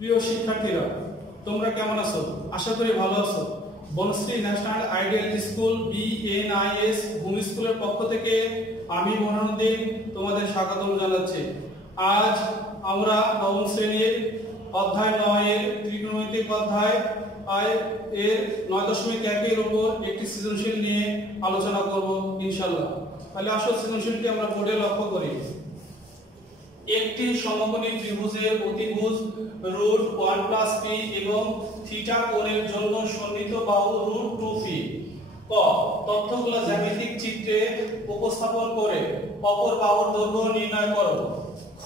প্রিয় শিক্ষার্থীরা, তোমরা কেমন আছো? আশা করি ভালো আছো। Banasree national ideal school BNIS home স্কুলের পক্ষ থেকে আমি মনোরঞ্জন তোমাদের স্বাগতম জানাচ্ছি। আজ আমরা নবম শ্রেণীর অধ্যায় 9 এর ত্রিকোণমিতিক অধ্যায় এর 9.1 এর উপর একটি সৃজনশীল নিয়ে আলোচনা করব ইনশাআল্লাহ। তাহলে আসল সৃজনশীলটি আমরা বোর্ডে লক্ষ্য করি। একটি সমকোণী ত্রিভুজের অতিভুজ রুট 1 p এবং থিটা কোণের জন্য সন্নিহিত বাহু রুট 2p। ক, তথ্যগুলো জ্যামিতিক চিত্রে উপস্থাপন করে অপর বাহুর দৈর্ঘ্য নির্ণয় করো। খ,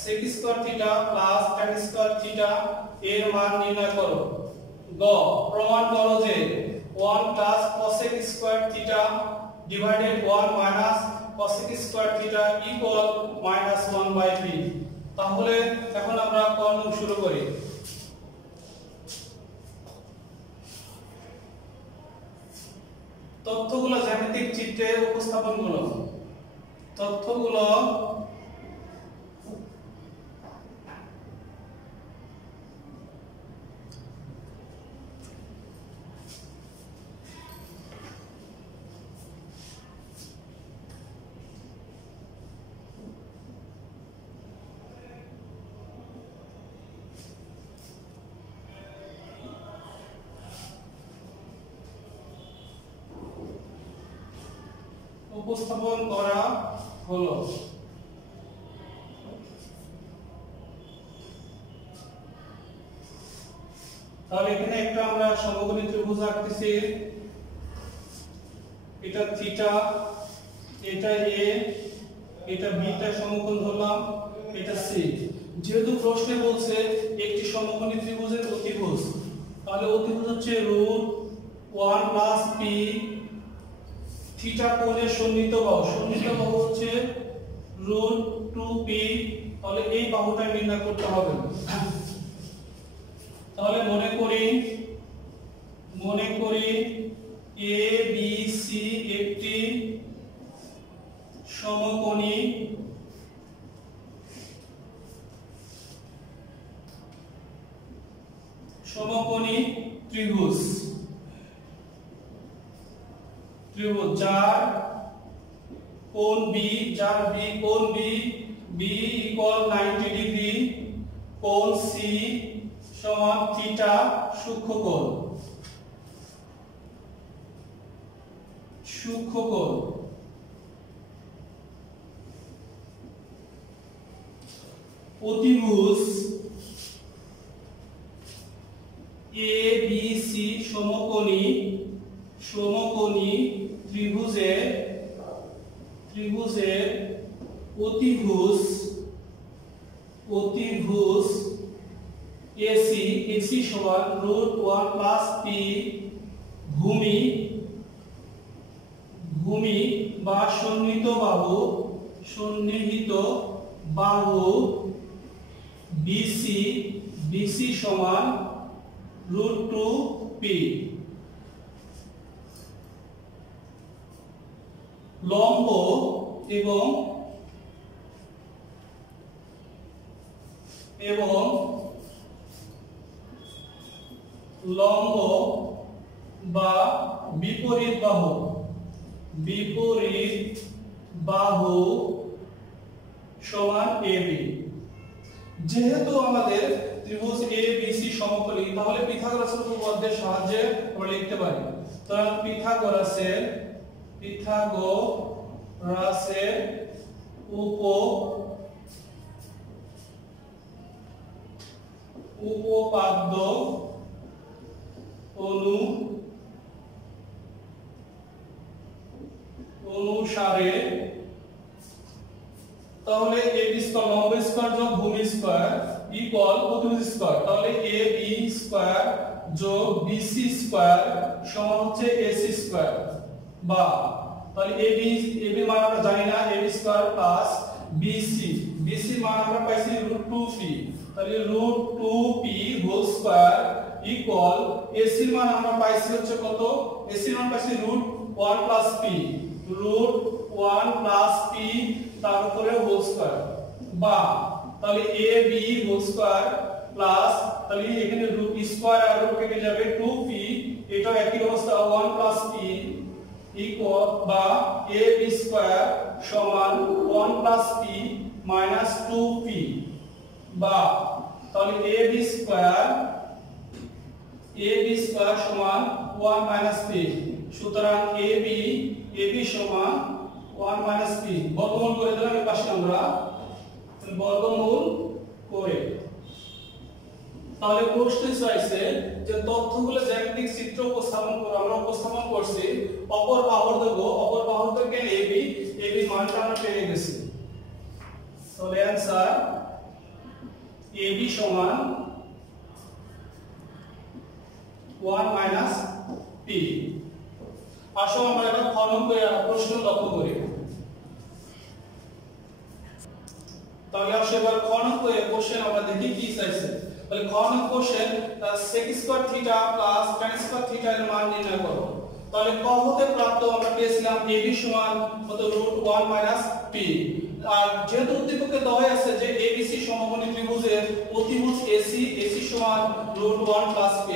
sec square theta plus tan square theta এর মান নির্ণয় করো। গ, প্রমাণ করো যে 1 plus cosec square theta divided 1 minus cosec square theta equal -1/p। তাহলে এখন আমরা কর্ম শুরু করি। তথ্যগুলো জ্যামিতিক চিত্রে উপস্থাপন করো। তথ্যগুলো উপস্থাপন করা হলো। তাহলে এখানে একটা আমরা সমকোণী ত্রিভুজ আঁকতেছি। এটা থিটা, এটা এ, এটা বিটা সমকোণ ধরলাম, এটা সি। যেহেতু প্রশ্নে বলছে একটি সমকোণী ত্রিভুজের অতিভুজ, তাহলে অতিভুজ হচ্ছে রুট 1 p থিটা কোণের সন্নিহিত বাহু। সন্নিহিত বাহু হচ্ছে রুট 2p। তাহলে এই বাহুটা নির্ণয় করতে হবে। তাহলে মনে করি এ বি সি একটি সমকোণী ত্রিভুজ যার কোণ বি, কোণ বি ইকুয়াল 90 ডিগ্রি, কোণ সি সমান থিটা সূক্ষ্মকোণ। অতিভুজ এ বি সি সমকোণী ত্রিভুজের অতিভুজ AC সমান রুট 1 p ভূমি বা সন্নিহিত বাহু BC সমান রুট 2p। লম্ব বা বিপরীত বাহু সমান AB। যেহেতু আমাদের ত্রিভুজ ABC সমকোণী, তাহলে পিথাগোরাসের উপপাদ্যের সাহায্যে আমরা লিখতে পারি। তাহলে পিথাগোরাসের উপপাদ্য অনুসারে, তাহলে AB স্কয়ার লম্ব স্কয়ার যোগ ভূমি স্কয়ার ইকুয়াল অতিভুজ স্কয়ার। তাহলে AB স্কয়ার যোগ BC স্কয়ার সমান হচ্ছে AC স্কয়ার। বা তাহলে AB মান আমরা জানি না, AB স্কয়ার প্লাস BC মান আমরা পাইছি রুট 2p। তাহলে root 2p whole square equal AC মান আমরা পাইছি হচ্ছে কত? AC মান পাইছি রুট 1 p, রুট 1 p তার উপরে হোল স্কয়ার। বা তাহলে AB হোল স্কয়ার প্লাস তাহলে এখানে রুট স্কয়ার আর রুট কেটে যাবে 2p, এটাও একই অবস্থা 1 প্লাস p ইকুয়াল বা ab স্কয়ার সমান 1 প্লাস p মাইনাস 2p বা তাহলে ab স্কয়ার সমান 1 মাইনাস p। সুতরাং ab সমান 1 মাইনাস p বর্গমূল করে দিলাম এই পাশে আমরা বর্গমূল করে। তাহলে প্রশ্ন চাইছে যে তথ্যগুলো জ্যামিতিক চিত্র উপস্থাপন করে আমরা উপস্থাপন করছি অপর বাহুর দৈর্ঘ্য ab মানটা আমরা পেয়ে গেছি। তাহলে आंसर ab সমান 1 মাইনাস p। আসো আমরা এটা ফর্ম করে প্রশ্ন লক্ষ্য করি। তাহলে আসো এবার খনক করে কোশ্চেন আমরা দেখি কি চাইছে। তাহলে খনক question sec square theta plus tan square theta এর মান নির্ণয় করো। তাহলে ক হতে প্রাপ্ত আমরা পেয়েছিলাম ab সমান কত √1 মাইনাস p। আর যেহেতু উদ্দীপকে দেওয়া আছে যে abc সমকোণী ত্রিভুজের অতিভুজ ac সমান √1 প্লাস p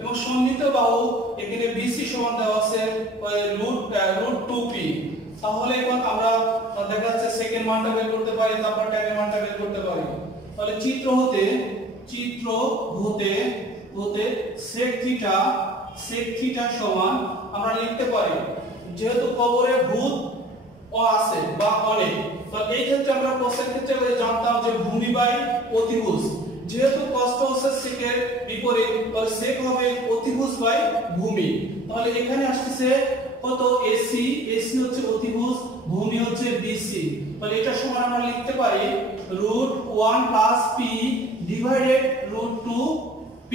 এবং সন্নিহিত বাহু এখানে bc সমান দেওয়া আছে √2p। তাহলে এখন আমরা দেখা যাচ্ছে সেকেন্ড মানটা বের করতে পারি, তারপর tan এর মানটা বের করতে পারি। তাহলে চিত্র হতে sec থিটা সমান আমরা লিখতে পারি যেহেতু কবরে ভূত ও আছে বা অনেক, তাহলে এই ক্ষেত্রে আমরা কোসের ক্ষেত্রে জানতাম যে ভূমি বাই অতিভুজ, যেহেতু কষ্ট হচ্ছে সেকের বিপরীত তাহলে sec হবে অতিভুজ বাই ভূমি। তাহলে এখানে আসছে কত AC হচ্ছে অতিভুজ, ভূমি হচ্ছে BC। তাহলে এটা সমান আমরা লিখতে পারি √1 প্লাস p ডিভাইডেড √2p।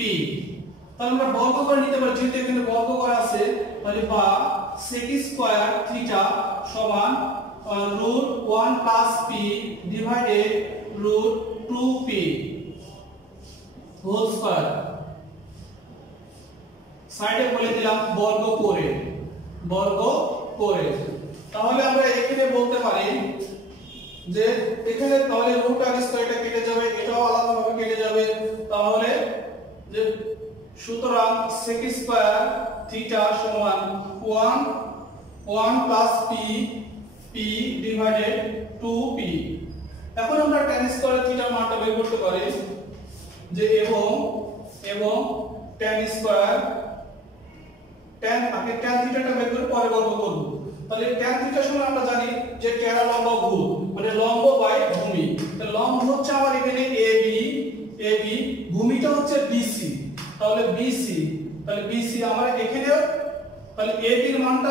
তাহলে আমরা বর্গ করে নিতে পারি যেহেতু এখানে বর্গ করা আছে। তাহলে বা sec স্কয়ার থিটা সমান √1 plus p divided √2p whole square. সাইডে বলে দিলাম বর্গ করে। তাহলে আমরা এখানে বলতে পারি যে এখানে তাহলে রুট আর স্কয়ারটা কেটে যাবে, এটাও আলাদাভাবে কেটে যাবে। তাহলে যে সুতরাং sec স্কয়ার থিটা সমান 1 প্লাস p ডিভাইডেড 2p। এখন আমরা tan স্কয়ার থিটার মানটা বের করতে পারি যে এবং tan স্কয়ার আগে tan থিটাটা বের করে পরে বর্গ করব। তাহলে tan থিটা সমান আমরা জানি যে tan লম্ব ভূমি মানে লম্ব বাই ভূমি। তাহলে লম্ব হচ্ছে আমার এখানে AB, ভূমিটা হচ্ছে BC। তাহলে BC আমার এখানে তাহলে AB এর মানটা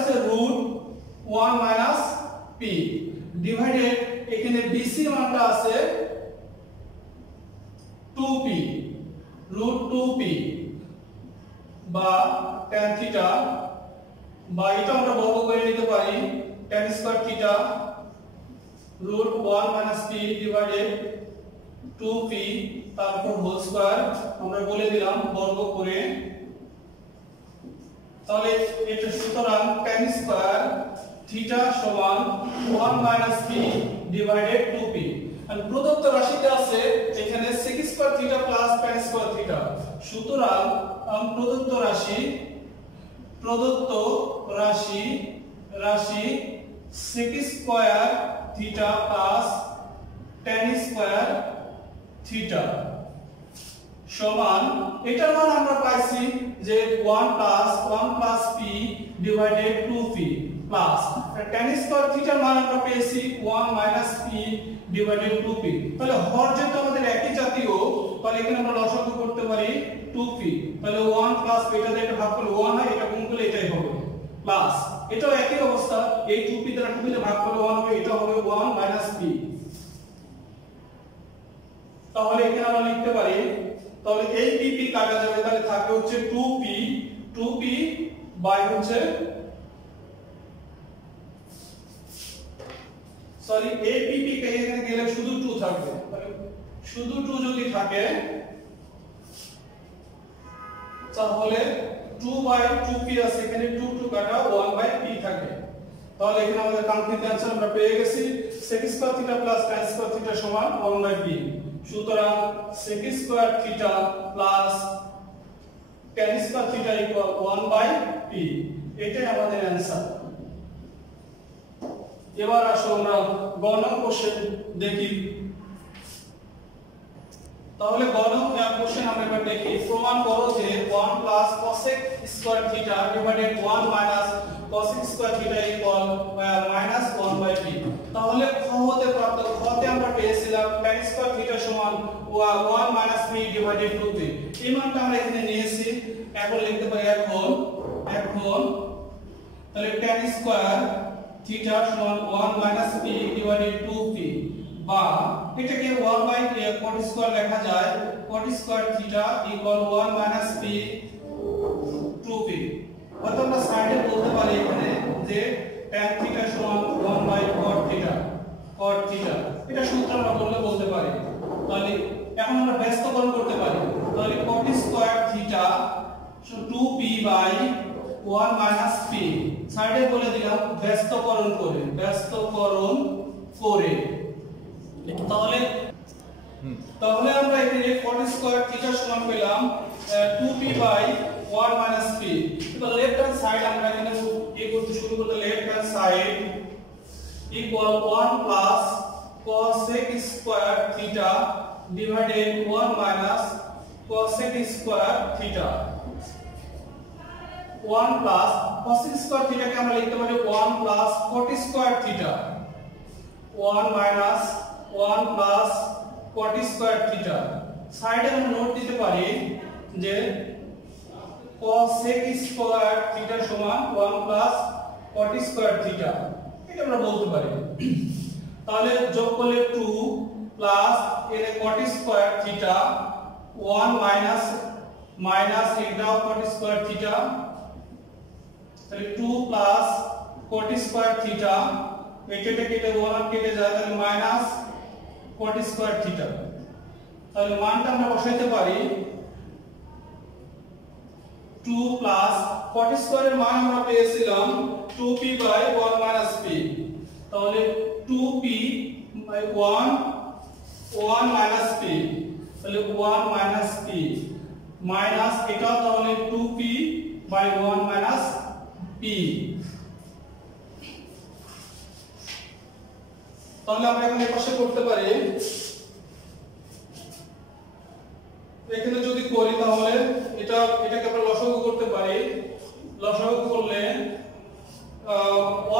আছে √1 মাইনাস p ডিভাইডেড এখানে BC এর মানটা আছে 2p √2p বা tan থিটা বা এটা আমরা বর্গ করে নিতে পারি tan square theta √1 minus p divided 2p তারপর হোল স্কয়ার আমরা বলে দিলাম বর্গ করে। তাহলে এটা সুতরাং tan স্কয়ার থিটা সমান 1 মাইনাস p ডিভাইডেড 2p। আর প্রদত্ত রাশিতে আছে এখানে sec square theta plus tan square theta. সুতরাং প্রদত্ত রাশি sec square theta plus tan square theta সমান এটার মান আমরা পাইছি যে 1 plus p divided 2p plus tan square থিটার মান আমরা পেয়েছি 1 মাইনাস p ডিভাইডেড 2p। তাহলে হর যেহেতু আমাদের একই জাতীয় তাহলে এখানে আমরা লসাগু করতে পারি 2p। তাহলে 1 প্লাস p এটা দিয়ে এটা ভাগ করলে 1 হয়, এটা গুণ করলে এটাই হবে প্লাস এটাও একই অবস্থা, এই 2p দ্বারা 2p তে ভাগ করলে 1 হবে, এটা হবে 1 মাইনাস p। তাহলে এখানে আমরা লিখতে পারি তাহলে এই p কাটা যাবে, তাহলে থাকে হচ্ছে 2p বাই হচ্ছে সরি এই p কে এখানে গেলে শুধু 2 থাকবে। তাহলে শুধু 2 যদি থাকে তাহলে 2 বাই 2p আছে, এখানে 2 কাটা 1 বাই p থাকে। তাহলে এখানে আমাদের কাঙ্ক্ষিত आंसर আমরা পেয়ে গেছি sec square theta plus tan square theta সমান 1 বাই p। সুতরাং sec square theta plus tan square theta equal 1/p। এটাই আমাদের অ্যানসার। এবার আসো আমরা গণক কোশ্চেন দেখি। তাহলে গণক কোশ্চেন আমরা এবার দেখি। প্রমাণ করো যে 1 plus cosec square theta divided 1 minus cosec square theta equal minus 1/p। তাহলে খ হতে প্রাপ্ত, খতে আমরা পেয়েছিলাম tan স্কয়ার থিটা সমান 1 মাইনাস p ডিভাইডেড 2p। এই মানটা আমরা এখানে নিয়েছি। এখন লিখতে পারি এখন তাহলে tan স্কয়ার থিটা সমান 1 মাইনাস p ডিভাইডেড 2p, বা এটাকে 1 বাই cot স্কয়ার লেখা যায়। cot square theta equal 1 minus p 2p। অর্থাৎ আমরা সাইডে বলতে পারি এখানে যে tan থিটা সমান 1 বাই cot থিটা। এটা সূত্র আমরা বলতে পারি। তাহলে এখন আমরা ব্যস্তকরণ করতে পারি। তাহলে cot square theta 2p by 1 minus p, সাইডে বলে দিলাম ব্যস্তকরণ করে। তাহলে আমরা এখানে cot স্কয়ার থিটা সমান পেলাম 2p বাই 1 মাইনাস p। এবার লেফট হ্যান্ড সাইড আমরা এখানে কি করতে শুরু করতে, left hand side equal 1 plus cosec square theta divided 1 minus cosec square theta. 1 plus cosec square থিটাকে আমরা লিখতে পারি 1 plus cot square theta, 1 minus 1 plus cot square theta. সাইডে আমরা নোট দিতে পারি যে cosec স্কয়ার থিটা সমান 1 প্লাস cot স্কয়ার থিটা, এটা আমরা বলতে পারি। তাহলে যোগ করলে 2 প্লাস এর cot স্কয়ার থিটা 1 মাইনাস এটা cot স্কয়ার থিটা, তাহলে 2 প্লাস cot স্কয়ার থিটা, এটা কেটে 1 কেটে যায়, তাহলে মাইনাস cot স্কয়ার থিটা। তাহলে মানটা আমরা বসাইতে পারি 2 প্লাস cot স্কয়ারের মান আমরা পেয়েছিলাম 2p বাই 1 মাইনাস p। তাহলে 2p বাই 1 মাইনাস p, তাহলে 1 মাইনাস p মাইনাস এটা, তাহলে 2p বাই 1 মাইনাস p। তাহলে আমরা এখানে পাশে করতে পারি। এখানে যদি করি তাহলে এটাকে আমরা লসাগু করতে পারি। লসাগু করলে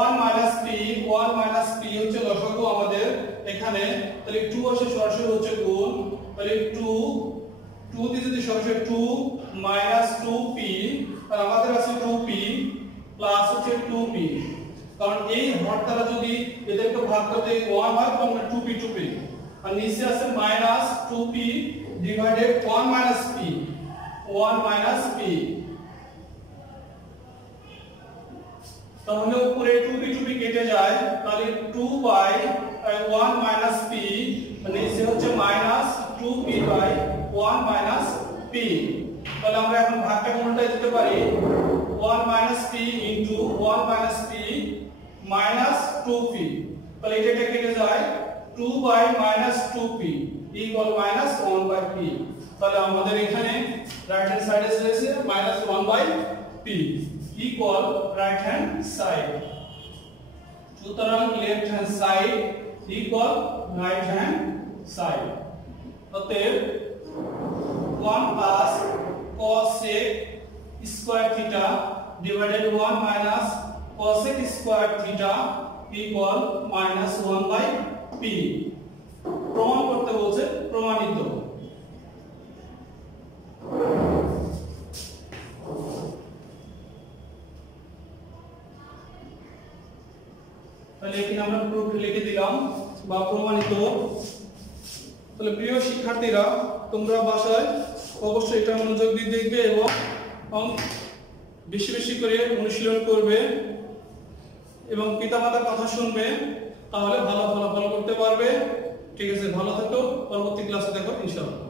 1 মাইনাস p হচ্ছে লসাগু আমাদের এখানে। তাহলে 2 আসে সরাসরি হচ্ছে গুণ, তাহলে 2 দিয়ে যদি সরাসরি 2 মাইনাস 2p, আর আমাদের আছে 2p প্লাস হচ্ছে 2p, কারণ এই হর দ্বারা যদি এদেরকে ভাগ করতে 1 হয় তাহলে 2p, আর নিচে আছে minus 2p divided 1 minus p। তাহলে উপরে 2p কেটে যায়, তাহলে 2 বাই 1 মাইনাস p, নিচে হচ্ছে minus 2p by 1 minus p। তাহলে আমরা এখন ভাগটাকে উল্টাই দিতে পারি, 1 minus p into 1 minus p minus 2p, তাহলে এটা কেটে যায় 2 by minus 2p equal minus 1 by p। তাহলে আমাদের এখানে রাইট হ্যান্ড সাইডে এসেছে minus 1 by p equal right hand side. সুতরাং left hand side equal right hand side. অতএব 1 plus cosec square theta divided 1 minus cosec square theta equal minus 1 by p। প্রমাণ করতে বলছে, প্রমাণিত। তাহলে এখানে আমরা প্রুফ লিখে দিলাম বা প্রমাণিত। তাহলে প্রিয় শিক্ষার্থীরা, তোমরা বাসায় অবশ্যই এটা মনোযোগ দিয়ে দেখবে এবং বেশি বেশি করে অনুশীলন করবে এবং পিতামাতার কথা শুনবে, তাহলে ভালো ফলাফল করতে পারবে। ঠিক আছে, ভালো থাকো, পরবর্তী ক্লাসে দেখো ইনশাআল্লাহ।